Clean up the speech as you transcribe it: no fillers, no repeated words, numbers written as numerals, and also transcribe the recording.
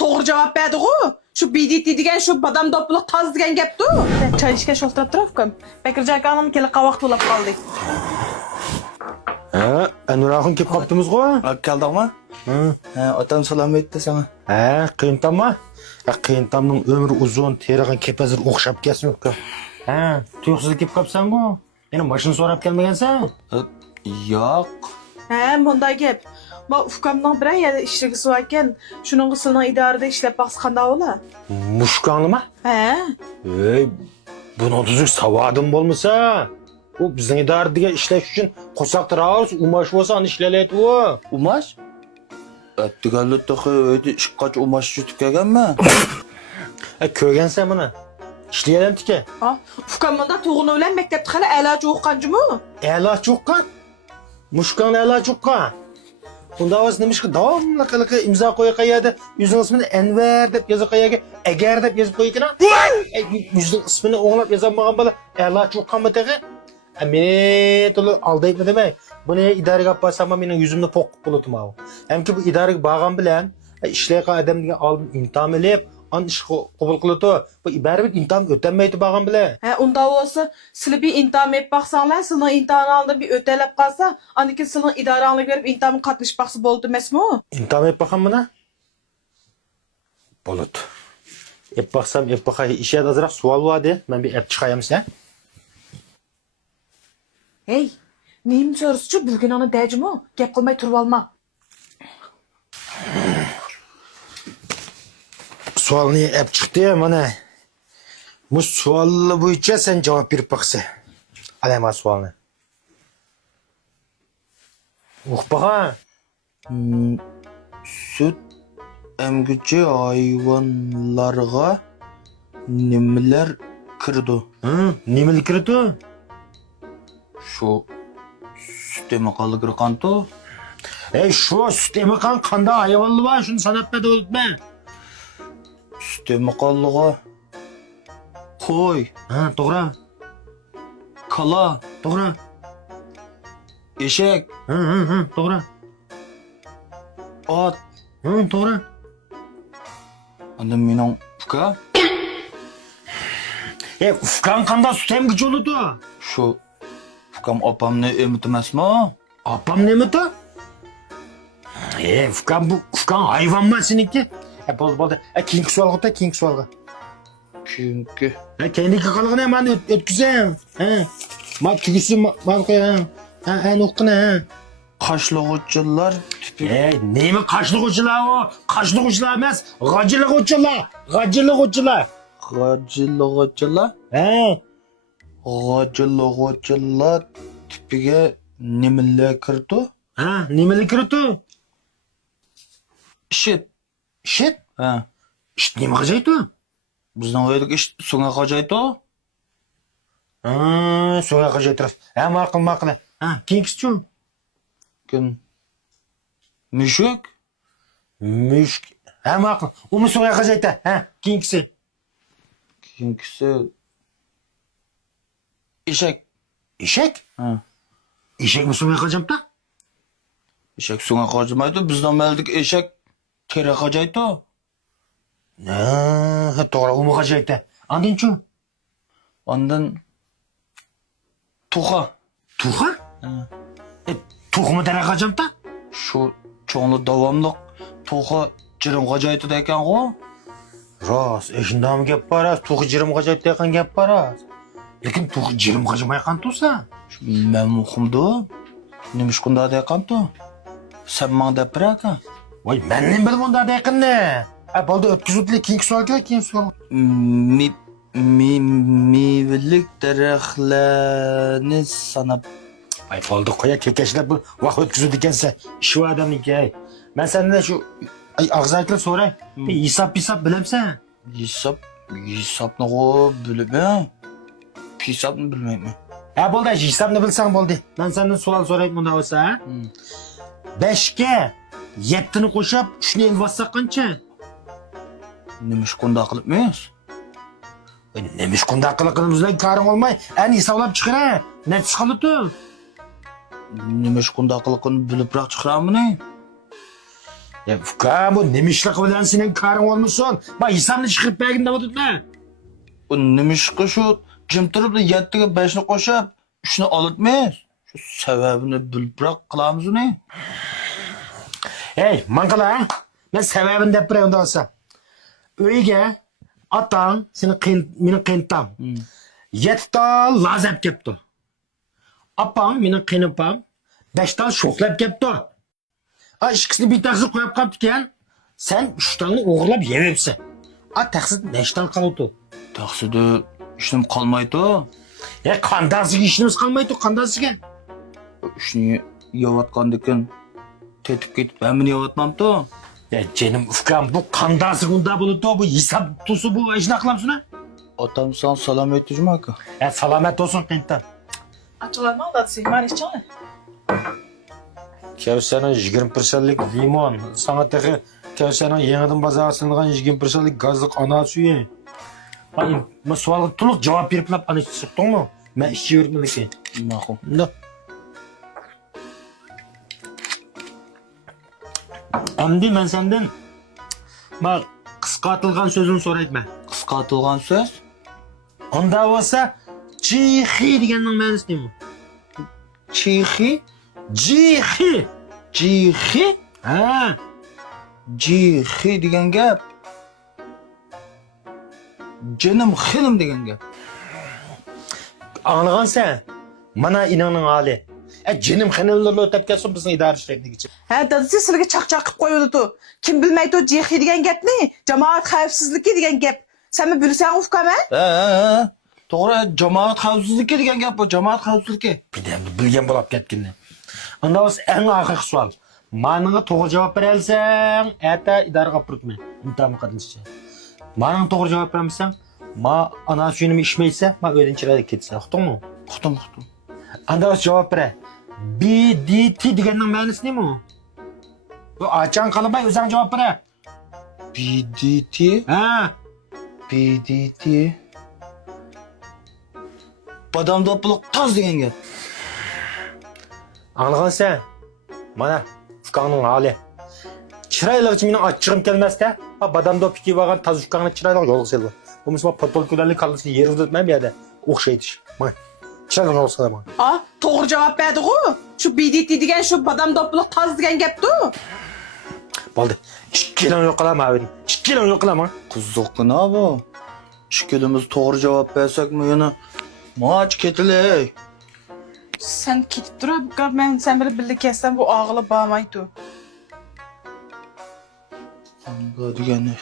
To'g'ri javob berdi-ku. Shu BDT degan shu badam dopuliq toz degan gapdi. Choy ishga sho'ltirib turibdim. Bekirjon akaning kelib vaqt bo'lib qoldi. Anurag'im kelib qopdimiz-ku. Keldingmi? Otam salom aytdi sana. Qiyntammi? Qiyntamning umri uzun, terig'in kepazir o'xshab ketsin. Tuyuqsiz kelib qopsan-ku. Meni mashina so'rab kelmagansan? Yo'q. Bunday gap. Ma ukamning bir yerda ishlagisi bor ekan, shuning sizning idorada ishlab baqsa qanday bo'lar? Mushkanimi? Buni tuzuk savodim bo'lmasa, u bizning idorada ishlash uchun qo'saqtiramiz, umash bo'lsa, ani ishlalaydi u. Umash? Attigallatda öyle işkaç umaş jutib kelganmi? Ko'rgansan buni. Ishlayapti-ku. Ukamda tug'uni bilan maktabda hali a'lochi o'qiganjimi? A'lochi o'qigan? Mushkanni a'lochi o'qigan. Bunda o'z nima ishga davomli qilib imzo qo'yib qo'yadi. Yuzining ismini Anvar deb yozib qo'yaga, agar deb yozib qo'ygan. Yuzining ismini o'nglab yozolmagan bola a'lochi o'qiganmi tag'i? Meni to'liq aldaymi demak. Buni idoraga olib borsam, mening yuzimni po'qib bo'ladim. Hamki bu idoraga borgan bilan ishlayotgan odam degan oldin imtihon olib, an ish qabul qiladi. Bu baribir imtihon o'tolmaydi borgan bilan. Unda bo'lsa, sizlar bir imtihon berib baqsanglar, sizning imtihoningizdan bir o'talab qolsa, anikin sizning idorangizga berib imtihonga qatnashib baqsa bo'ldi emasmi? Imtihon berib baqammi? Bo'ladi. Baqsam, baqay ishga azroq savol bor-da, men bir chiqayamsan. Hey, neyim sorusu bilginanı dəycimi? Gap qılmay turib alma. Sualni ep chiqdi mana. Bu sualni bo'yicha sen javob berib baqsa. Alama sualni. O'qbaqa. Süt emgücü hayvanlarga nimalar kirdi? Nimalar kirdi? Şu süt emiqanlı kirqandı. Şu süt emiqan qanday hayvonlar bor, shuni sanab berdi o'tma. Süt emiqanlıga qo'y, to'g'ri. kala, To'g'ri. eshak, to'g'ri. at, to'g'ri. Anda mening uka. Ufkan qanday süt emgücü bo'ladi? Şu ukam opamni emitimasmi? Opam nemati? Ufkan hayvonmi seniki? Bo'ldi. Keyingi savolga, keyingi savolga. Keyingi. Keyingi qolg'ini men o'tkazam. Men tugisi men qo'yam. O'qina. Qashlig'uvchilar tipi. Nima qashlig'uvchilar o? Qashlig'uvchilar emas, g'ajilg'uvchilar. G'ajilg'uvchilar. G'ajilg'uvchilar? G'ajilg'uvchilar tipiga nimalar kirdi? Nimalar kirdi? Shit. Shit? Shit nima qiladi? Bizning o'ylik ish so'nga qajaydi. So'nga qajaydi. Ma'qul. Keyingisi-chi? Kim? Mushuk? Mushuk. Ma'qul. Uni so'nga qajaydi. Keyingisi. Keyingisi eshak. Eshak? Eshak mi so'nga qajamda? Eshak so'nga qajamaydi. Bizning maldik eshak teri qajaydi. To'g'ri, uni qajaydi. Andin-chi? Ondan tuxa. Tuxa? Tuxmi dara qajamda? Shu cho'ngli davomli tuxa jirim qajaydi ekan-ku. Rost, shundami gap bor? Tuxi jirim qajaydi ekan gap bor. Lekin tuxi jirim qajamay qantusa? Men muhimdi. Nima shunda deyapti? Sen menga deb beraka. Voy, men nima bilib unda deyapni? Bo'ldi, o'tkazuvchilik keyingi savolga, keyingi savol. Mevelik daraxtlarni sanab. Bo'ldi, qo'ya kekashlab bu vaqt o'tkazuvdi ekansan. Shu odamniki. Men sendan shu og'zaklar so'ray. Hisob bilamsan? Hisobni bilmayman. Hisobni bilmayman. Bo'ldi, hisobni bilsang bo'ldi. Men sendan savol so'rayman bunda bo'lsa, 5 ga 7 ni qo'shib 3 ni elvassa qancha? Nima shunda qilibmiz? Nima shunda qilibimizdan karim olmay, ani hisoblab chiqara. Nechta qilibdi? Nima shunda qilibini bilibroq chiqarammi? Ya Fuka bu nemişlik bilen senin karın olmuşsun. Bak İslam'ını çıkıp belki de ne? Bu nimishqa shu jim turib 7 ga 5 ni qo'shib 3 ni olitmaymiz. Shu sababini bilibroq qilamiz uni. Hey mankala ha? Ben sebebini dep bir onda olsa. Uyga atan meni qintam. Yetti lazap kepti. Apam meni qinipam 5 tal şoklab kepti. A ikkisini bir taksi qo'yib qolibdi-kan. Sen 3 talni o'g'irlab yemabsan. A taqsid nechtal qoldi? Taqsida ishim qolmaydi. Ya qandasiga ishimiz qolmaydi, qandasiga. Ishni yeyotgandikin tetib ketib, men buni yeyotmamdi. Ya canım ufkam bu qandasiga unda bo'ladi, bu hisob tusi bu ishni qilamsan ha? Otam san salom aytijmi aka? Ya salomat olsun qintam. Açıklarma da sihman işçi. Kevser'in 20%lik limon, sana tehi Kevser'in yeniden bazara sınırgan 20%lik gazlık ana suyu. Ben sualga tuluk cevap verip lap anı sıktın mı? Ben işçi yürütmedim ki. Ma'qul. Ne? Amdi ben senden bak kıskaatılgan sözünü sorayım ben. Qisqartirilgan so'z? Onda olsa cihi degenin ma'nosi nima? Chihi, Cihi. jihi, Ha. jihi degan gap. Jinim xilim degan gap. Anlagan sen. Mana inanın hali. Cinim xinillerle ötep gelsin bizim idare işlerine geçip. Ha, dadisi sizlarga chaqchaq qo'yildi. Kim bilmaydi jihi degan gapni? Jamoat xavfsizligi degan gap. Sen mi bilsan ufkam ha? To'g'ri, jamoat xavfsizligi degan gap bu, jamoat xavfsizligi. Bir de bilgen bulap ketkinni. Onda olsa en ahir sual. Manıga to'g'ri javob bera olsang, ata idora qilib turibman. Intamı qadincha. Manıga to'g'ri javob bermasang, ma ana suyunim ishmaysa, ma uydan chiqadi ketsa, uqdingmi? Uqdim. Onda olsa javob bera. BDT deganning ma'nosi nima? Bu achan qalmay o'zing javob bera. BDT, Ha, BDT. Badam do'ppiq toz degan gap. anlagan sen. Mana Fukangning hali. Chiroyli mening achchig'im kelmasda, ha badam dop ikki bo'lgan taz Fukangni chiroyli yo'lga seldi. Bu misol potolkalarni kallasini yer uzatmay bu yerda o'xshaytish. Mana chiroyli yo'lga seldi. Ah, to'g'ri javob berdi-ku. Shu BDT degan shu badam do'ppiq toz degan gapdi. Bo'ldi. 2 kilo yo'q qilaman men. 2 kilo yo'q qilaman. Qiziqgina bu. Ishkilimiz to'g'ri javob bersakmi yana moch ketilay. Sen ketib tur, men sen bilan birga kelsam bu og'ili bormaydi. Qanqa degani?